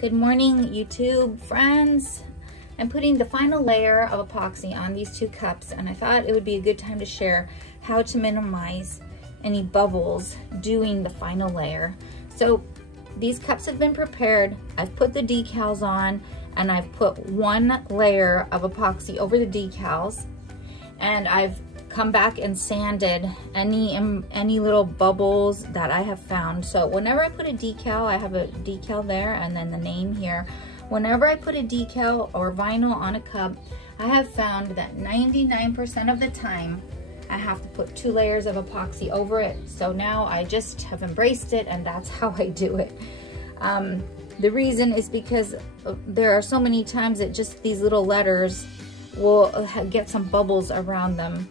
Good morning, YouTube friends. I'm putting the final layer of epoxy on these two cups, and I thought it would be a good time to share how to minimize any bubbles doing the final layer. So these cups have been prepared. I've put the decals on, and I've put one layer of epoxy over the decals, and I've come back and sanded any little bubbles that I have found. So whenever I put a decal, I have a decal there and then the name here. Whenever I put a decal or vinyl on a cup, I have found that 99% of the time I have to put 2 layers of epoxy over it. So now I just have embraced it, and that's how I do it. The reason is because there are so many times that just these little letters will get some bubbles around them.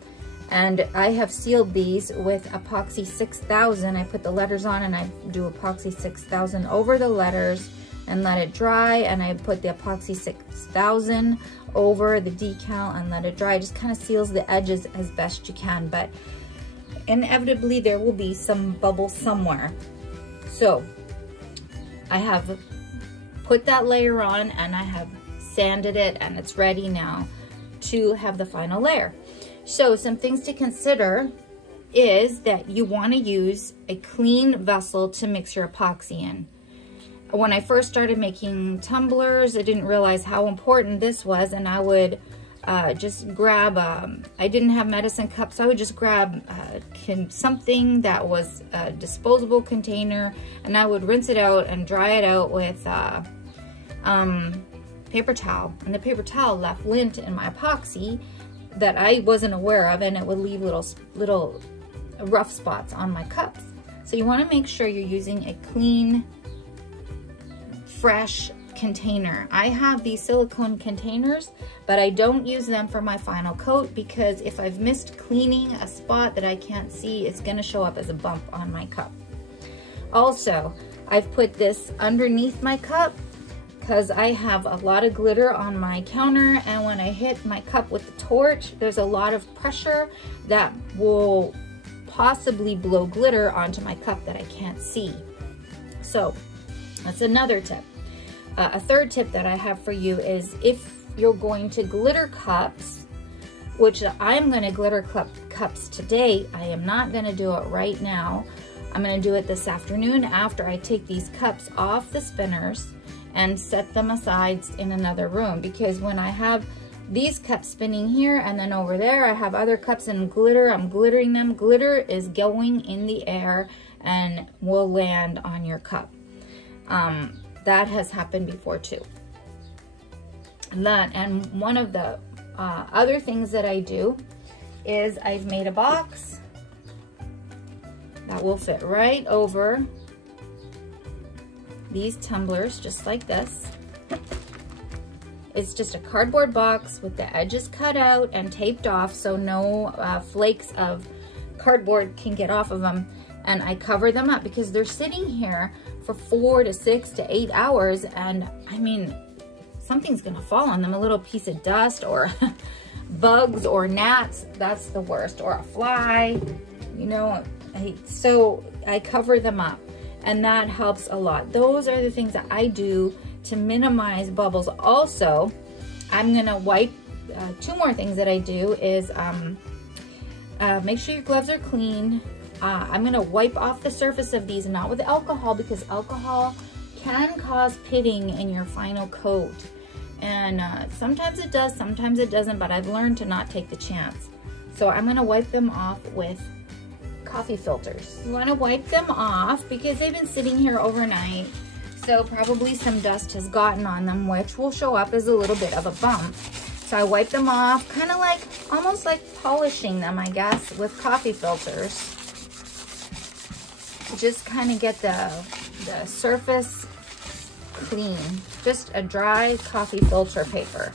And I have sealed these with Epoxy 6000. I put the letters on and I do Epoxy 6000 over the letters and let it dry. And I put the Epoxy 6000 over the decal and let it dry. It just kind of seals the edges as best you can, but inevitably there will be some bubbles somewhere. So I have put that layer on and I have sanded it, and it's ready now to have the final layer. So some things to consider is that you want to use a clean vessel to mix your epoxy in. When I first started making tumblers, I didn't realize how important this was, and I would just grab, I didn't have medicine cups, so I would just grab something that was a disposable container, and I would rinse it out and dry it out with paper towel. And the paper towel left lint in my epoxy that I wasn't aware of, and it would leave little rough spots on my cups. So you want to make sure you're using a clean, fresh container. I have these silicone containers, but I don't use them for my final coat, because if I've missed cleaning a spot that I can't see, it's going to show up as a bump on my cup. Also, I've put this underneath my cup because I have a lot of glitter on my counter, and when I hit my cup with the torch, there's a lot of pressure that will possibly blow glitter onto my cup that I can't see. So that's another tip. A third tip that I have for you is, if you're going to glitter cups, which I'm going to glitter cups today, I am not going to do it right now. I'm going to do it this afternoon after I take these cups off the spinners and set them aside in another room, because when I have these cups spinning here and then over there I have other cups and glitter, I'm glittering them. Glitter is going in the air and will land on your cup. That has happened before too. And one of the other things that I do is I've made a box that will fit right over these tumblers, just like this. It's just a cardboard box with the edges cut out and taped off so no flakes of cardboard can get off of them. And I cover them up because they're sitting here for 4 to 6 to 8 hours, and I mean, something's gonna fall on them. A little piece of dust or bugs or gnats, that's the worst, or a fly, you know. So I cover them up, and that helps a lot. Those are the things that I do to minimize bubbles. Also, I'm gonna wipe, 2 more things that I do is make sure your gloves are clean. I'm gonna wipe off the surface of these, not with alcohol, because alcohol can cause pitting in your final coat. And sometimes it does, sometimes it doesn't, but I've learned to not take the chance. So I'm gonna wipe them off with coffee filters. You want to wipe them off because they've been sitting here overnight, so probably some dust has gotten on them, which will show up as a little bit of a bump. So I wipe them off, kind of like, almost like polishing them, I guess, with coffee filters. Just kind of get the surface clean. Just a dry coffee filter paper.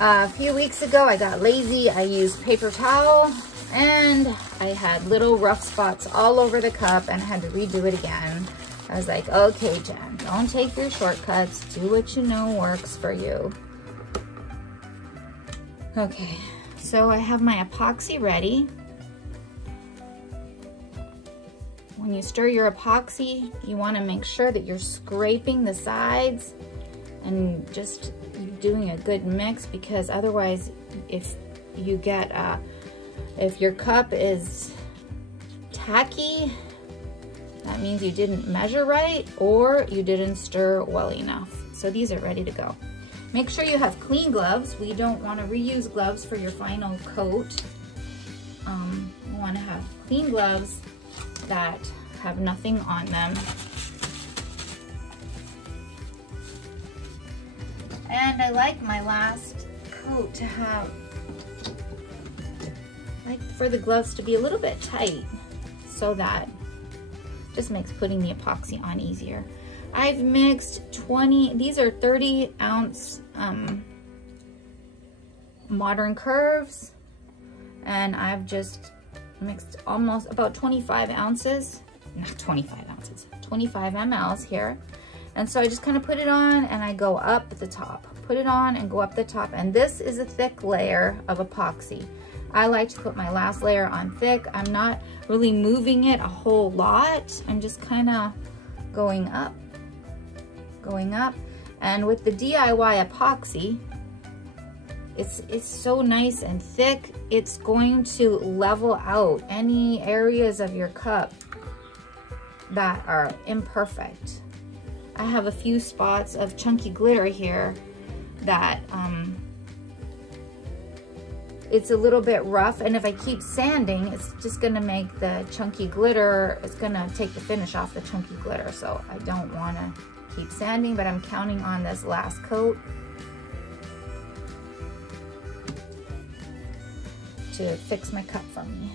A few weeks ago, I got lazy. I used paper towel, and I had little rough spots all over the cup and I had to redo it again. I was like, okay, Jen, don't take your shortcuts. Do what you know works for you. Okay, so I have my epoxy ready. when you stir your epoxy, you want to make sure that you're scraping the sides and just doing a good mix, because otherwise if you get if your cup is tacky, that means you didn't measure right or you didn't stir well enough. So these are ready to go. Make sure you have clean gloves. We don't want to reuse gloves for your final coat. You want to have clean gloves that have nothing on them. And I like my last coat to have, like for the gloves to be a little bit tight, so that just makes putting the epoxy on easier. I've mixed 20, these are 30-ounce modern curves, and I've just mixed almost about 25 ounces, not 25 ounces, 25 mLs here. And so I just kind of put it on and I go up at the top, put it on and go up the top. And this is a thick layer of epoxy. I like to put my last layer on thick. I'm not really moving it a whole lot. I'm just kind of going up. And with the DIY epoxy, it's so nice and thick. It's going to level out any areas of your cup that are imperfect. I have a few spots of chunky glitter here that it's a little bit rough, and if I keep sanding, it's just gonna make the chunky glitter, it's gonna take the finish off the chunky glitter. So I don't wanna keep sanding, but I'm counting on this last coat to fix my cup for me.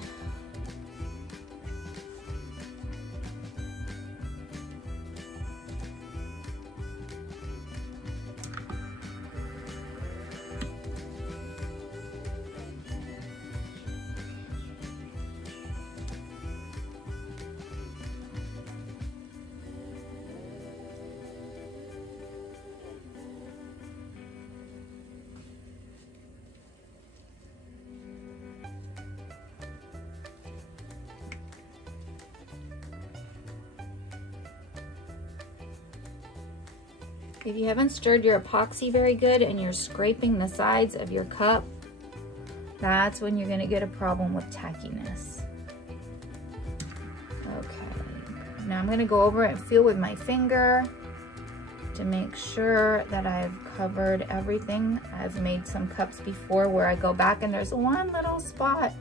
If you haven't stirred your epoxy very good and you're scraping the sides of your cup, that's when you're gonna get a problem with tackiness. Okay, now I'm gonna go over and feel with my finger to make sure that I've covered everything. I've made some cups before where I go back and there's one little spot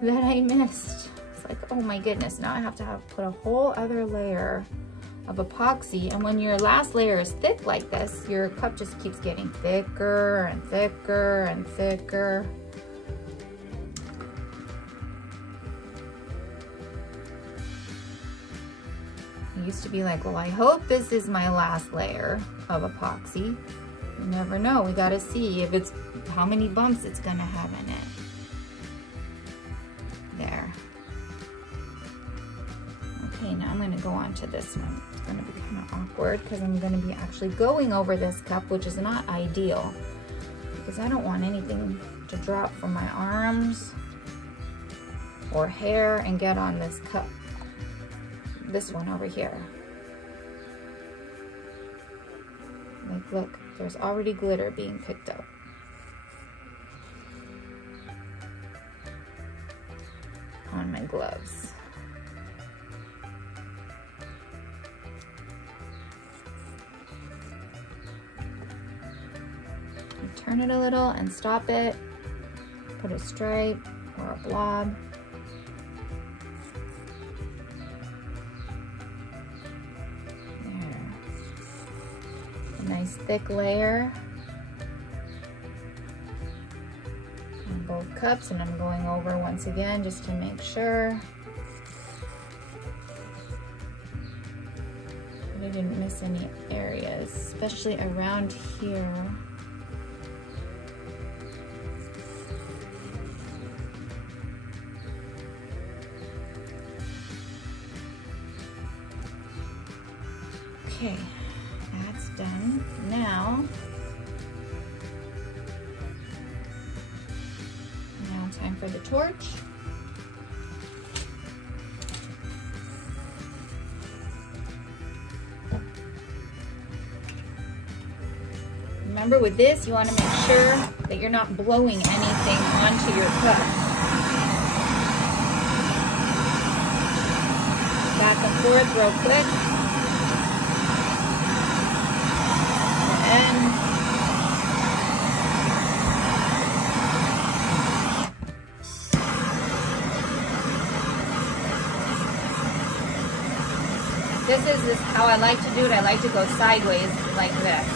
that I missed. It's like, oh my goodness, now I have to put a whole other layer of epoxy. And when your last layer is thick like this, your cup just keeps getting thicker and thicker and thicker. It used to be like, well, I hope this is my last layer of epoxy. You never know. We gotta see if it's how many bumps it's gonna have in it. There. Okay, now I'm gonna go on to this one. It's gonna be kind of awkward because I'm gonna be actually going over this cup, which is not ideal because I don't want anything to drop from my arms or hair and get on this cup. This one over here. Like, look, there's already glitter being picked up. On my gloves. You turn it a little and stop it. Put a stripe or a blob. There. A nice thick layer on both cups, and I'm going over once again just to make sure that I didn't miss any areas, especially around here. Okay, that's done. Now time for the torch. Remember with this, you want to make sure that you're not blowing anything onto your cup. Back and forth real quick. And this is how I like to do it. I like to go sideways like this.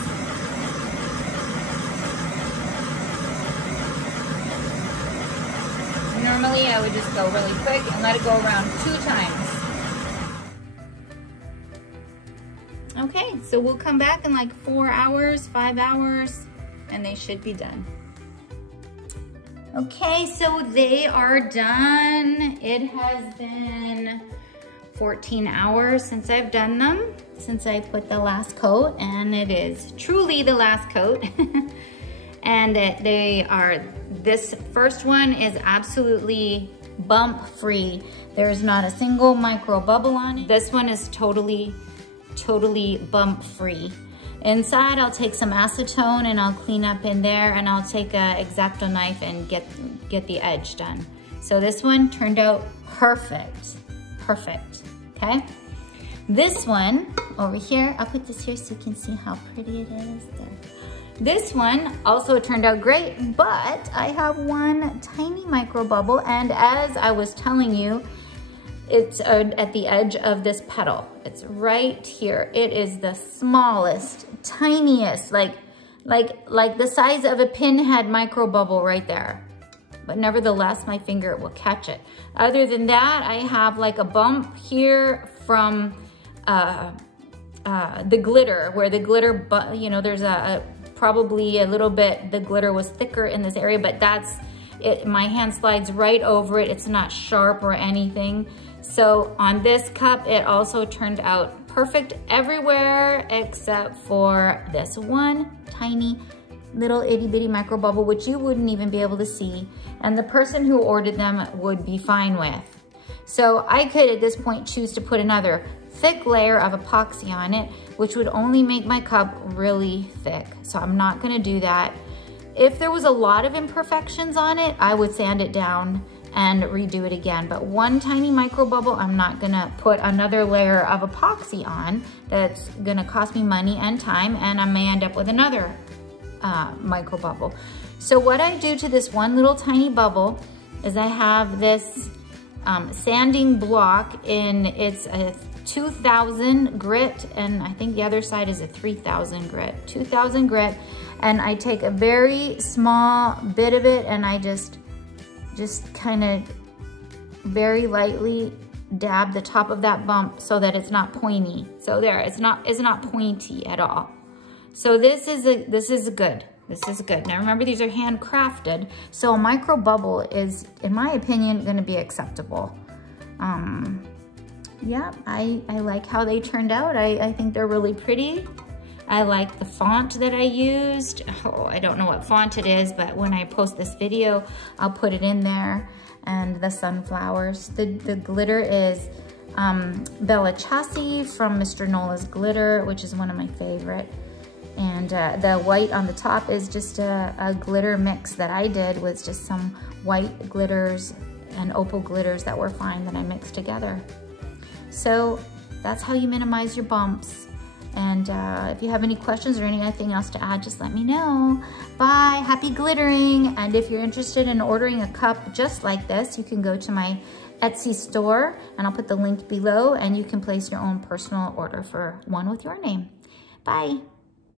Normally I would just go really quick and let it go around 2 times. Okay, so we'll come back in like 4 hours, 5 hours, and they should be done. Okay, so they are done. It has been 14 hours since I've done them, since I put the last coat, and it is truly the last coat. And this first one is absolutely bump free. There's not a single micro bubble on it. This one is totally bump free. Inside, I'll take some acetone and I'll clean up in there, and I'll take a X-Acto knife and get the edge done. So this one turned out perfect, okay? This one over here, I'll put this here so you can see how pretty it is there. This one also turned out great, but I have one tiny micro bubble, and as I was telling you, it's at the edge of this petal. It's right here. It is the smallest, tiniest, like the size of a pinhead micro bubble right there. But nevertheless, my finger will catch it. Other than that, I have like a bump here from the glitter, where the glitter, you know, there's probably a little bit, the glitter was thicker in this area, but that's it. My hand slides right over it. It's not sharp or anything. So on this cup, it also turned out perfect everywhere except for this one tiny little itty bitty micro bubble, which you wouldn't even be able to see, and the person who ordered them would be fine with. So I could at this point choose to put another thick layer of epoxy on it, which would only make my cup really thick. So I'm not gonna do that. If there was a lot of imperfections on it, I would sand it down and redo it again. But one tiny micro bubble, I'm not gonna put another layer of epoxy on. That's gonna cost me money and time, and I may end up with another micro bubble. So what I do to this one little tiny bubble is I have this sanding block, in it's a 2000 grit, and I think the other side is a 3000 grit, 2000 grit, and I take a very small bit of it and I just kind of very lightly dab the top of that bump so that it's not pointy. So there, it's not pointy at all. So this is good. This is good. Now remember, these are handcrafted, so a micro bubble is, in my opinion, gonna be acceptable. Yeah, I like how they turned out. I think they're really pretty. I like the font that I used. Oh, I don't know what font it is, but when I post this video, I'll put it in there. And the sunflowers. The glitter is Bella Chassis from Mr. Nola's Glitter, which is one of my favorite. And the white on the top is just a glitter mix that I did with just some white glitters and opal glitters that were fine that I mixed together. So that's how you minimize your bumps. And if you have any questions or anything else to add, just let me know. Bye, happy glittering. And if you're interested in ordering a cup just like this, you can go to my Etsy store, and I'll put the link below, and you can place your own personal order for one with your name. Bye.